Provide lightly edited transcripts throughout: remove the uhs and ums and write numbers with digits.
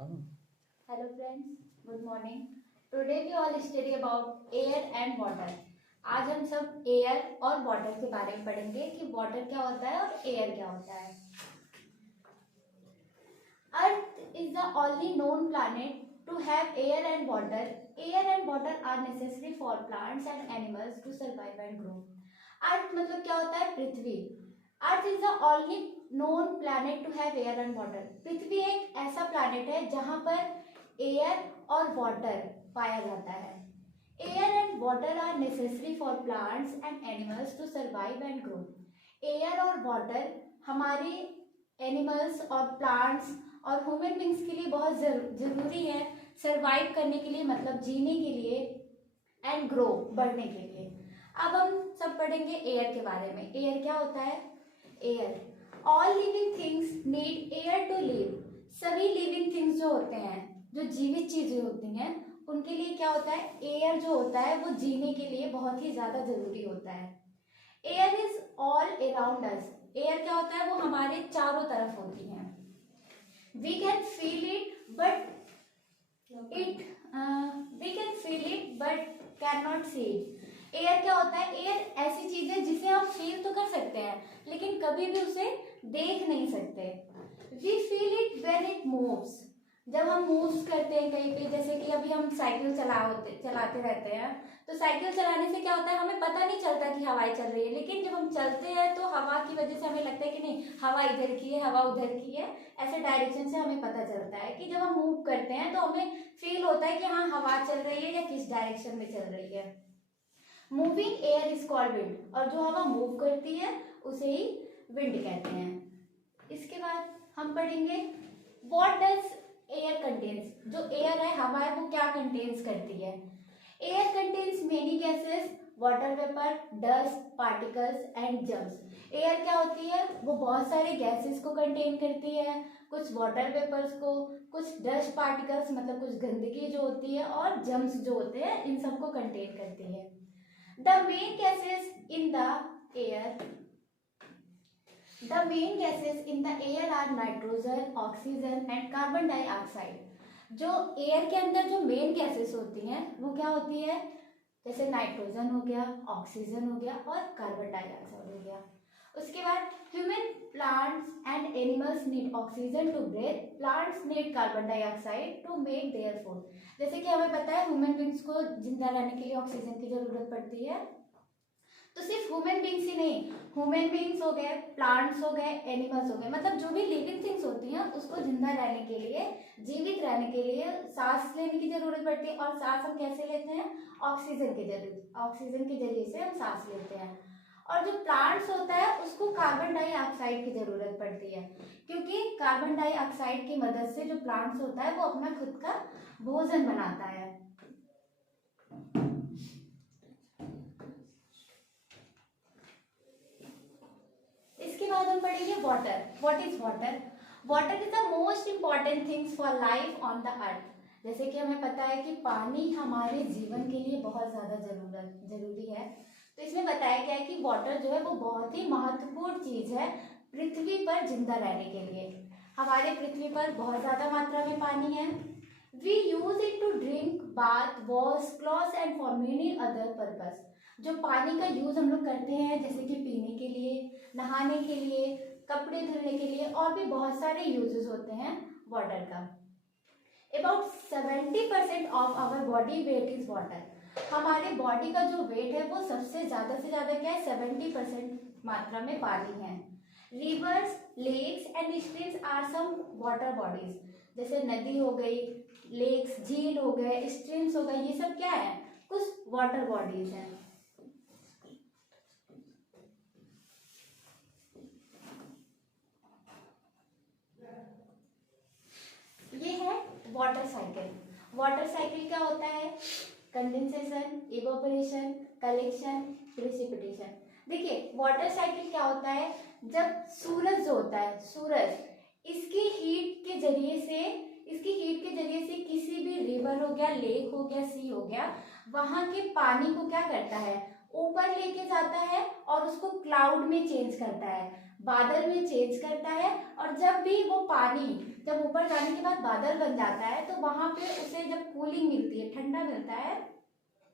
Hello friends, good morning. Today we all study about air and water. आज हम सब air और water के बारे में पढ़ेंगे कि वाटर क्या होता है और एयर क्या होता है. Earth is the only known planet to have air and water. Air and water are necessary for plants and animals to survive and grow. Earth मतलब क्या होता है? पृथ्वी. Earth is the only known planet to have air and water. पृथ्वी एक ऐसा planet है जहाँ पर air और वाटर पाया जाता है. Air and water are necessary for plants and animals to survive and grow. Air और वाटर हमारी एनिमल्स और प्लांट्स और ह्यूमन बींग्स के लिए बहुत जरूरी है सर्वाइव करने के लिए, मतलब जीने के लिए एंड ग्रो बढ़ने के लिए. अब हम सब पढ़ेंगे एयर के बारे में. एयर क्या होता है? Air, all living things need air to live. सभी लिविंग थिंग्स जो होते हैं, जो जीवित चीजें होती हैं, उनके लिए क्या होता है? एयर जो होता है वो जीने के लिए बहुत ही ज्यादा जरूरी होता है. Air is all around us. Air क्या होता है? वो हमारे चारों तरफ होती है. We can feel it but can not see it. Air क्या होता है? एयर ऐसी चीज है जिसे हम फील तो कर सकते हैं लेकिन कभी भी उसे देख नहीं सकते. We feel it when it moves. जब हम मूव्स करते हैं कहीं पे, जैसे कि अभी हम साइकिल चलाते रहते हैं, तो साइकिल चलाने से क्या होता है? हमें पता नहीं चलता कि हवाएं चल रही है, लेकिन जब हम चलते हैं तो हवा की वजह से हमें लगता है कि नहीं, हवा इधर की है, हवा उधर की है. ऐसे डायरेक्शन से हमें पता चलता है कि जब हम मूव करते हैं तो हमें फील होता है कि हाँ, हवा चल रही है या किस डायरेक्शन में चल रही है. Moving air is called wind. और जो हवा मूव करती है उसे ही विंड कहते हैं. इसके बाद हम पढ़ेंगे व्हाट डज एयर कंटेन्स. जो एयर है, हवा है, वो क्या कंटेन्स करती है? Air contains many gases, water vapour, dust particles and germs. Air क्या होती है? वो बहुत सारे गैसेस को कंटेन करती है, कुछ वाटर वेपर्स को, कुछ डस्ट पार्टिकल्स मतलब कुछ गंदगी जो होती है, और जर्म्स जो होते हैं, इन सबको कंटेन करती है. The main gases in the air are nitrogen, oxygen and carbon dioxide. जो एयर के अंदर जो मेन गैसेस होती हैं वो क्या होती है? जैसे नाइट्रोजन हो गया, ऑक्सीजन हो गया और कार्बन डाइऑक्साइड हो गया. उसके बाद human, plants and animals need oxygen to breathe. Plants need carbon dioxide to make their food. जैसे कि हमें पता है ह्यूमन बींग्स को जिंदा रहने के लिए ऑक्सीजन की जरूरत पड़ती है. तो सिर्फ ह्यूमन बींग्स ही नहीं, ह्यूमन बींग्स हो गए, प्लांट्स हो गए, एनिमल्स हो गए, मतलब जो भी लिविंग थिंग्स होती हैं उसको जिंदा रहने के लिए, जीवित रहने के लिए सांस लेने की जरूरत पड़ती है. और सांस हम कैसे लेते हैं? ऑक्सीजन के जरिए से हम सांस लेते हैं. और जो प्लांट्स होता है उसको कार्बन डाइऑक्साइड की जरूरत पड़ती है, क्योंकि कार्बन डाइऑक्साइड की मदद से जो प्लांट्स होता है वो अपना खुद का भोजन बनाता है. इसके बाद हम पढ़ेंगे water. What is water? Water is the most important things for life on the earth. जैसे कि हमें पता है कि पानी हमारे जीवन के लिए बहुत ज्यादा जरूरी है. तो इसमें बताया गया है कि वाटर जो है वो बहुत ही महत्वपूर्ण चीज है पृथ्वी पर जिंदा रहने के लिए. हमारे पृथ्वी पर बहुत ज्यादा मात्रा में पानी है. We use it to drink, bath, wash, clothes and for many other purpose. जो पानी का यूज हम लोग करते हैं जैसे कि पीने के लिए, नहाने के लिए, कपड़े धुलने के लिए, और भी बहुत सारे यूजेस होते हैं वाटर का. About 70% of our body weight is water. हमारे बॉडी का जो वेट है वो सबसे ज्यादा से ज्यादा क्या है? 70% मात्रा में पानी है. Rivers, lakes and streams are some water bodies. जैसे नदी हो गई, लेक्स, झील हो गए, स्ट्रीम्स हो गए, ये सब क्या है? कुछ वाटर बॉडीज हैं. ये है वाटर साइकिल. वाटर साइकिल क्या होता है? Condensation, evaporation, collection, precipitation. देखिए वाटर साइकिल क्या होता है? जब सूरज जो होता है, सूरज इसकी हीट के जरिए से किसी भी रिवर हो गया, लेक हो गया, सी हो गया, वहां के पानी को क्या करता है? ऊपर लेके जाता है और उसको क्लाउड में चेंज करता है, बादल में चेंज करता है. और जब भी वो पानी जब ऊपर जाने के बाद बादल बन जाता है तो वहां पे उसे जब कूलिंग मिलती है, ठंडा मिलता है,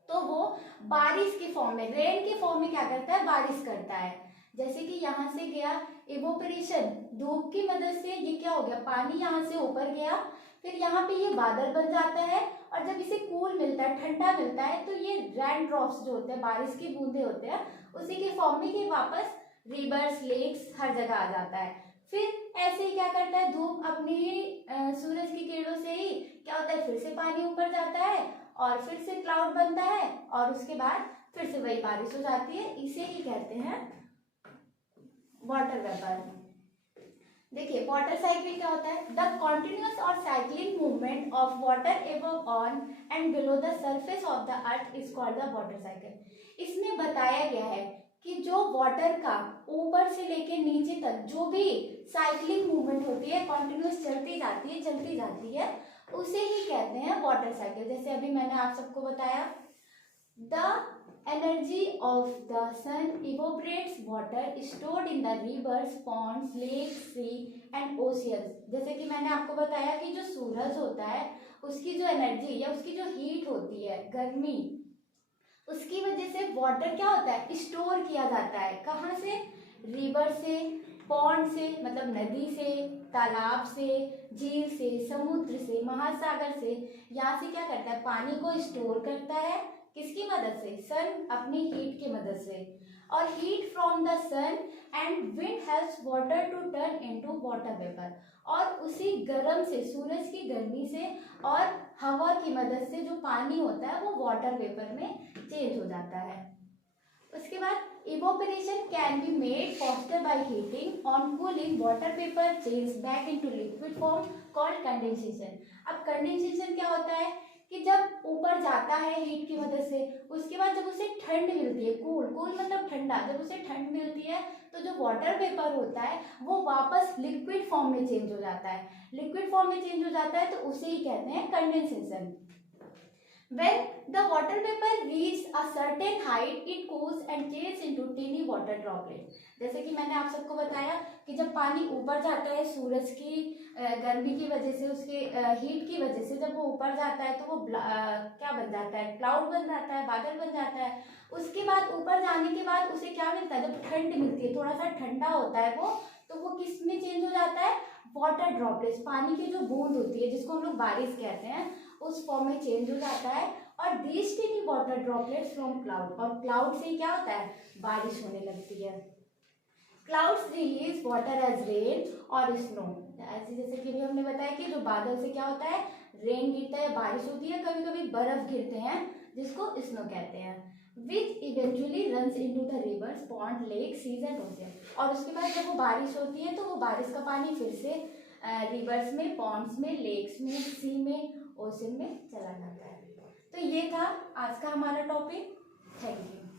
तो वो बारिश के फॉर्म में, रेन के फॉर्म में क्या करता है, बारिश करता है। जैसे कि यहाँ से गया इवोपरेशन, धूप की मदद से ये क्या हो गया, पानी यहाँ से ऊपर गया, फिर यहाँ पे ये बादल बन जाता है, और जब इसे कूल मिलता है, ठंडा मिलता है, तो ये रेन ड्रॉप्स जो होते हैं, बारिश की बूंदे होते हैं, उसी के फॉर्म में ये वापस रिवर्स, लेक्स, हर जगह आ जाता है। फिर ऐसे ही क्या करता है, धूप अपनी सूरज की किरणों से ही क्या होता है, फिर से पानी ऊपर जाता है और फिर से क्लाउड बनता है, और उसके बाद फिर से वही बारिश हो जाती है। इसे ही कहते हैं वाटर वेपर। देखिए वाटर साइकिल क्या होता है, द कॉन्टिन्यूअस और cycling movement of water above on and below the surface of the earth is called the water cycle. इसमें बताया गया है कि जो वाटर का ऊपर से लेके नीचे तक जो भी साइक्लिंग मूवमेंट होती है, कॉन्टिन्यूअस चलती जाती है, उसे ही कहते हैं वाटर साइकिल। जैसे अभी मैंने आप सबको बताया, the energy of the sun evaporates water stored in the rivers, ponds, lakes, sea and oceans. जैसे कि मैंने आपको बताया कि जो सूरज होता है उसकी जो एनर्जी या उसकी जो हीट होती है, गर्मी, उसकी वजह से वाटर क्या होता है, स्टोर किया जाता है। कहाँ से, रिवर से, पॉन्ड से मतलब नदी से, तालाब से, झील से, समुद्र से, महासागर से, यहाँ से क्या करता है, पानी को स्टोर करता है। किसकी मदद से, सन अपनी हीट की मदद से, और heat from the sun and wind helps water to turn into water vapour. और उसी गर्म से, सूरज की गर्मी से और हवा की मदद से जो पानी होता है वो वाटर वेपर में चेंज हो जाता है। उसके बाद evaporation can be made faster by heating, on cooling water vapour change back into liquid form called condensation. अब कंडेंसेशन क्या होता है कि जब ऊपर जाता है हीट की मदद से, उसके बाद जब उसे ठंड मिलती है, कूल मतलब ठंडा, जब उसे ठंड मिलती है तो जो वाटर वेपर होता है वो वापस लिक्विड फॉर्म में चेंज हो जाता है। लिक्विड फॉर्म में चेंज हो जाता है तो उसे ही कहते हैं condensation. When the water vapor reaches a certain height, it cools and changes into teeny water droplets. जैसे कि मैंने आप सबको बताया कि जब पानी ऊपर जाता है सूरज की गर्मी की वजह से, उसके हीट की वजह से, जब वो ऊपर जाता है तो वो क्या बन जाता है, क्लाउड बन जाता है, बादल बन जाता है। उसके बाद ऊपर जाने के बाद उसे क्या मिलता है, जब ठंड मिलती है, थोड़ा सा ठंडा होता है वो, तो वो किस में चेंज हो जाता है, वाटर ड्रॉपलेट्स, पानी की जो बूंद होती है जिसको हम लोग बारिश कहते हैं, उस फॉर्म में चेंज हो जाता है। और these tiny water droplets from cloud, और क्लाउड से क्या होता है, बारिश होने लगती है। Clouds release water as rain और स्नो। ऐसे जैसे कि भी हमने बताया कि जो बादल से क्या होता है, रेन गिरता है, बारिश होती है, कभी कभी बर्फ गिरते हैं जिसको स्नो कहते हैं। Which eventually runs into the rivers, pond, lake, seas and ocean. और उसके बाद जब वो बारिश होती है तो वो बारिश का पानी फिर से रिवर्स में, पॉन्ड्स में, लेक्स में, सी में, ओशन में चला जाता है। तो ये था आज का हमारा टॉपिक। Thank you.